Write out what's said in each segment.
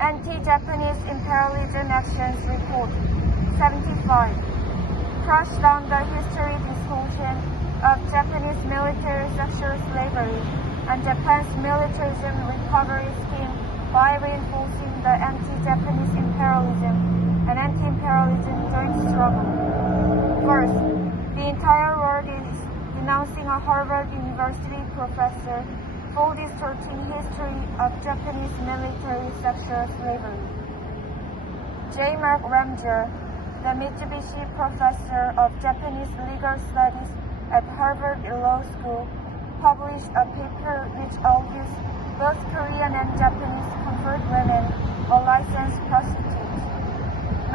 Anti-Japanese-Imperialism Actions Report 75 crushed down the history distortion of Japanese military sexual slavery and Japan's militarism recovery scheme by reinforcing the anti-Japanese imperialism and anti-imperialism joint struggle. First, the entire world is denouncing a Harvard University professor for distorting history of Japanese military sexual slavery. J. Mark Ramseyer, the Mitsubishi professor of Japanese legal studies at Harvard Law School, published a paper which argues both Korean and Japanese convert women or licensed prostitutes.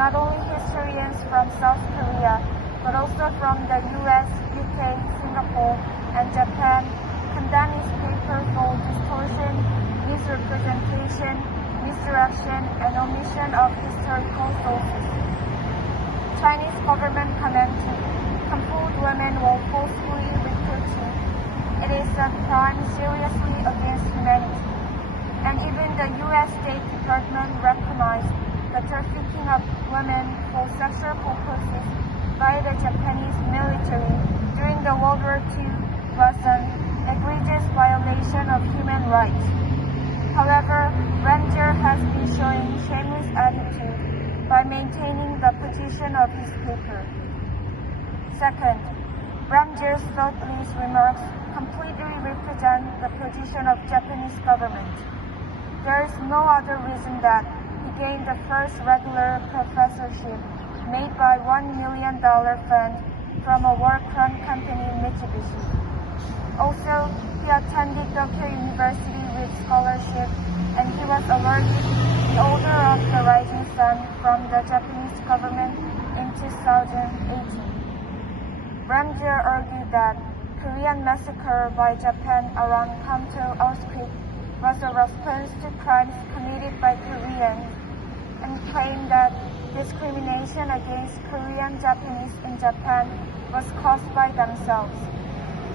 Not only historians from South Korea, but also from the US, UK, Singapore, and Japan condemn his paper for distortion, misrepresentation, misdirection, and omission of historical sources. Chinese government commented, compelled women were forcefully recruited. It is a crime seriously against humanity. And even the US State Department recognized the trafficking of women for sexual purposes by the Japanese military during the World War II was an egregious violation of human rights. However, Ramseyer has been showing shameless attitude by maintaining the position of his paper. Second, Ramseyer's thoughtless remarks completely represent the position of Japanese government. There is no other reason that he gained the first regular professorship made by $1 million fund from a war-crime company, Mitsubishi. Also, he attended Tokyo University with scholarship, and he was awarded the Order of the Rising Sun from the Japanese government in 2018. Ramseyer argued that Corean Massacre by Japan around Kanto earthquake was a response to crimes committed by Koreans, and claimed that discrimination against Korean Japanese in Japan was caused by themselves.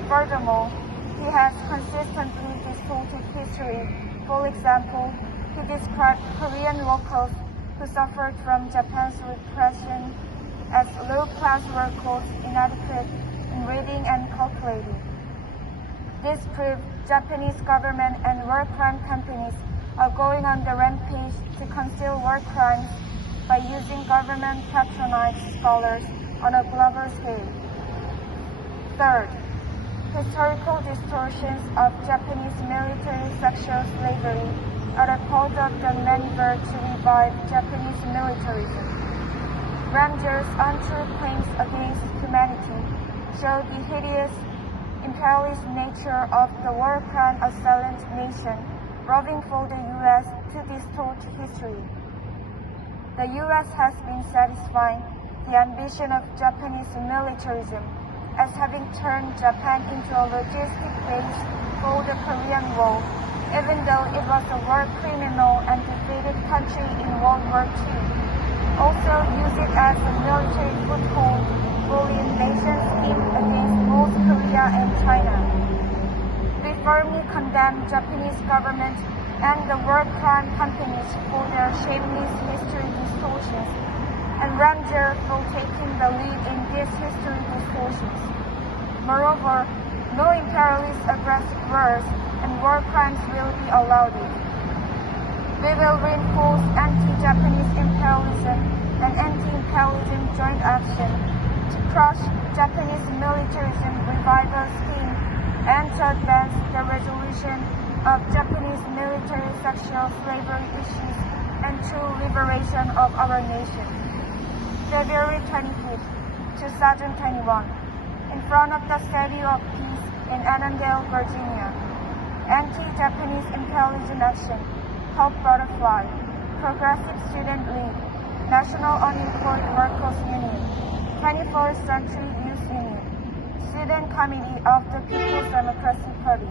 Furthermore, he has consistently distorted history. For example, he described Korean workers who suffered from Japan's repression as low-class workers inadequate in reading and calculating. This proved Japanese government and war crime companies are going on the rampage to conceal war crimes by using government-patronized scholars on a global scale. Third, historical distortions of Japanese military sexual slavery are a part of the maneuver to revive Japanese militarism. Ramseyer's untrue claims against humanity show the hideous imperialist nature of the war crime assailant nation robbing for the U.S. to distort history. The U.S. has been satisfying the ambition of Japanese militarism as having turned Japan into a logistic base for the Korean War, even though it was a war criminal and defeated country in World War II. Also use it as a military foothold for the invasion scheme against North Korea and China. We firmly condemn Japanese government and the war crime companies for their shameless history distortions, and Ramseyer for taking the lead in these history distortions. Moreover, no imperialist aggressive wars and war crimes will be allowed. We will reinforce anti-Japanese imperialism and anti-imperialism joint action to crush Japanese militarism revival scheme and to advance the resolution of Japanese military sexual slavery issues and true liberation of our nation. February 25, 2021, in front of the Statue of Peace in Annandale, Virginia. Anti-Japanese Imperialism Action, Hope Butterfly, Progressive Student League, National Unemployed Workers Union, 21st Century Youth Union, Student Committee of the People's Democratic Party.